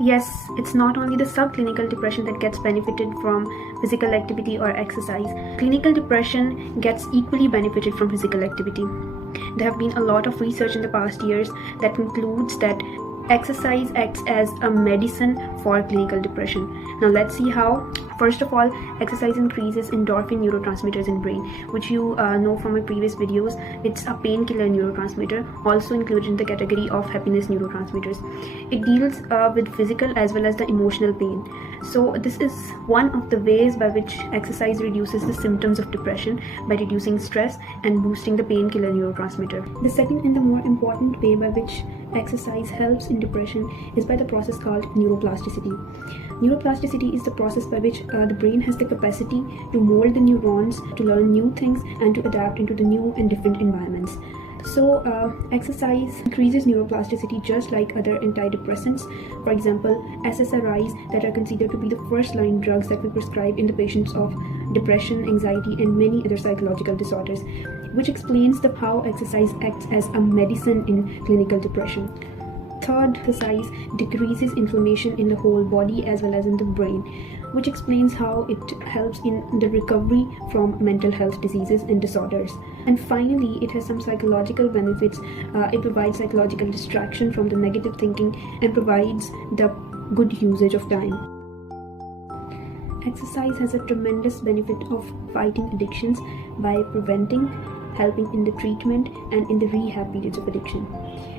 Yes, it's not only the subclinical depression that gets benefited from physical activity or exercise. Clinical depression gets equally benefited from physical activity. There have been a lot of research in the past years that concludes that exercise acts as a medicine for clinical depression. Now let's see how. First of all, exercise increases endorphin neurotransmitters in brain, which you know from my previous videos. It's a painkiller neurotransmitter, also included in the category of happiness neurotransmitters. It deals with physical as well as the emotional pain. So this is one of the ways by which exercise reduces the symptoms of depression, by reducing stress and boosting the painkiller neurotransmitter. The second and the more important way by which exercise helps in depression is by the process called neuroplasticity. Neuroplasticity is the process by which the brain has the capacity to mold the neurons, to learn new things, and to adapt into the new and different environments. So exercise increases neuroplasticity just like other antidepressants. For example, SSRIs that are considered to be the first line drugs that we prescribe in the patients of depression, anxiety, and many other psychological disorders, which explains how exercise acts as a medicine in clinical depression. Third, exercise decreases inflammation in the whole body as well as in the brain, which explains how it helps in the recovery from mental health diseases and disorders. And finally, it has some psychological benefits. It provides psychological distraction from the negative thinking and provides the good usage of time. Exercise has a tremendous benefit of fighting addictions by preventing, helping in the treatment and in the rehab periods of addiction.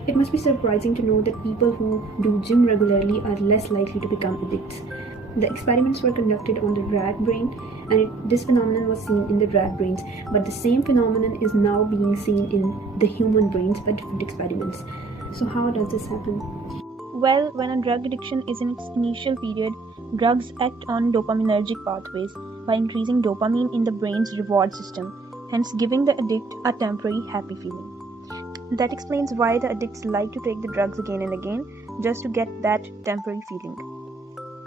It must be surprising to know that people who do gym regularly are less likely to become addicts. The experiments were conducted on the rat brain, and this phenomenon was seen in the rat brains, but the same phenomenon is now being seen in the human brains by different experiments. So how does this happen? Well, when a drug addiction is in its initial period, drugs act on dopaminergic pathways by increasing dopamine in the brain's reward system, hence giving the addict a temporary happy feeling. That explains why the addicts like to take the drugs again and again, just to get that temporary feeling.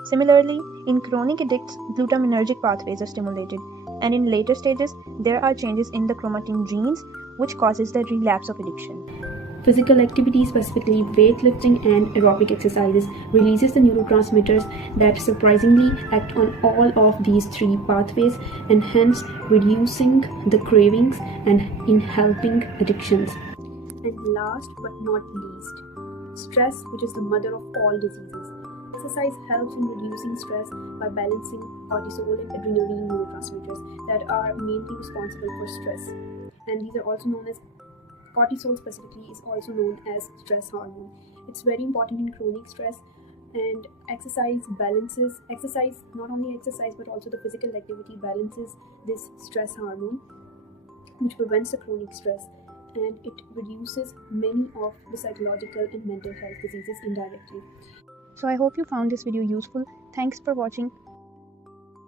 Similarly, in chronic addicts, glutaminergic pathways are stimulated, and in later stages, there are changes in the chromatin genes, which causes the relapse of addiction. Physical activity, specifically weightlifting and aerobic exercises, releases the neurotransmitters that surprisingly act on all of these three pathways, and hence reducing the cravings and in helping addictions. And last but not least, stress, which is the mother of all diseases. Exercise helps in reducing stress by balancing cortisol and adrenaline neurotransmitters that are mainly responsible for stress. And these are also known as cortisol, specifically is also known as stress hormone. It's very important in chronic stress, and exercise, not only exercise but also the physical activity balances this stress hormone, which prevents the chronic stress, and it reduces many of the psychological and mental health diseases indirectly. So I hope you found this video useful. Thanks for watching.